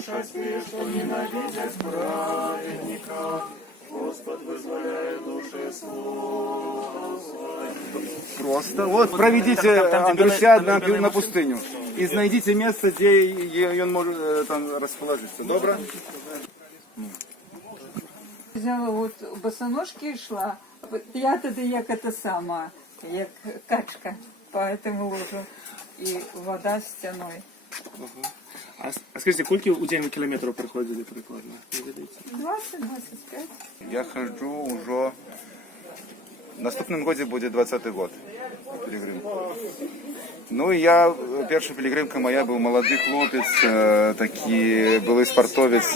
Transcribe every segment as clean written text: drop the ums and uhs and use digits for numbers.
нашествие, что ненавидят праведника. Господь вызволяет души свои. Просто. Вот проведите Андрюся на пустыню и найдите место, где он может там расположиться. Добро? Взяла от босоножки і йшла. Я тоді як це сама, як качка по этому лужу. І вода стіною. А скажите, сколько у тебя километров проходили прикладно? 20-25. Я хожу уже... В наступном году будет 20-й год. Пилигрим. Ну и я, первая пилигримка моя, был молодый хлопец, такий, был спортовец,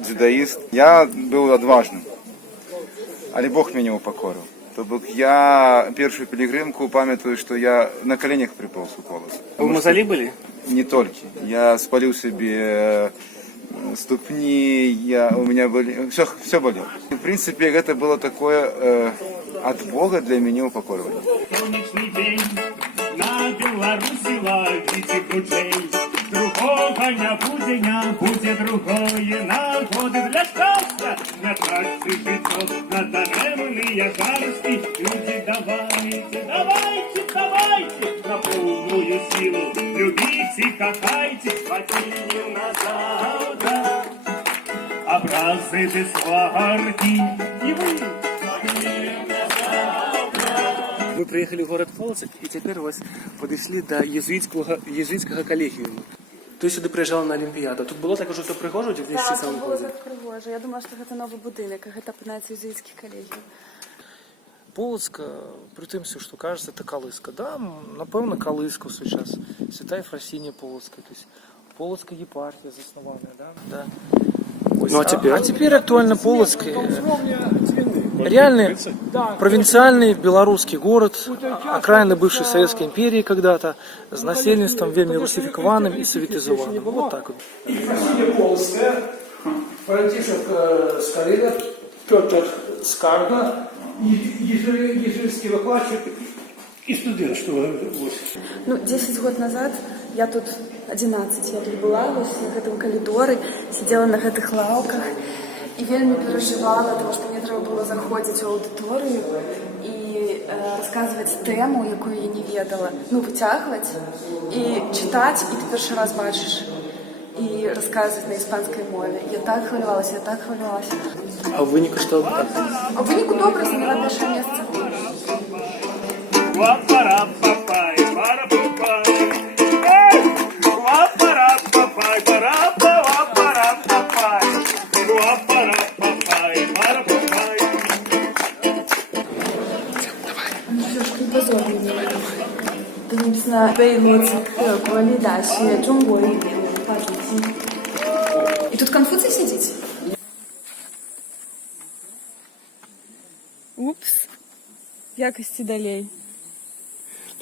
дзюдоист. Я был отважным, але Бог меня упокорил. Тобто я першу пилигримку памятаю, что я на коленях приполз у колоса. Вы в мавзолее были? Не только. Я спалил себе ступни, у меня были, все болело. В принципе, это было такое от Бога для меня упокоривание. Сонячний день на Білорусі лагіті кручей. Другого не буде другої нагоди для щастя. На трасі життя, на даремні жарості. Люди, давайте, на повную силу. Любите, кохайте, спасінню назавтра. Образи без сварки, і ви. Вы приехали в город Полоцк, и теперь вас подошли до єзуїтського колегіуму. Ти сюди приїжджала на Олімпіаду. Тут було також все пригожо в 2007 році? Так, було році? так пригожо. Я думала, що це новий будинок, як це опинається єзуїтський колегіум. Полоцк, при тим, що кажеться, це колиска. Да, напевно, колиска зараз. Свята Єфросинія Полоцька. Тобто, Полоцька єпархія заснована. Да? Да. Ну, а теперь актуально Полоцк. Реальный провинциальный белорусский город, окраины бывшей Советской империи когда-то, с населенством вельми русификованным и советизованным. Вот так вот. Ефросинія Полоцька, Франтишек Скорина, Петр Скарда, єзуїтський викладчик і студент, що ось. Ну, 10 год назад я тут 11, я тут была, ось на гэтым коридоре, сидела на гэтых лаўках и вельми переживала, потому что мне треба было заходить в аудиторию и рассказывать тему, якую я не ведала, ну, вытягивать и читать, и ты перший раз бачишь, и рассказывать на испанской мове. Я так хвилювалась. А в вынику что? А в вынику добре, заняла перше місце. И тут Конфуций сидит? Упс. Якості далей.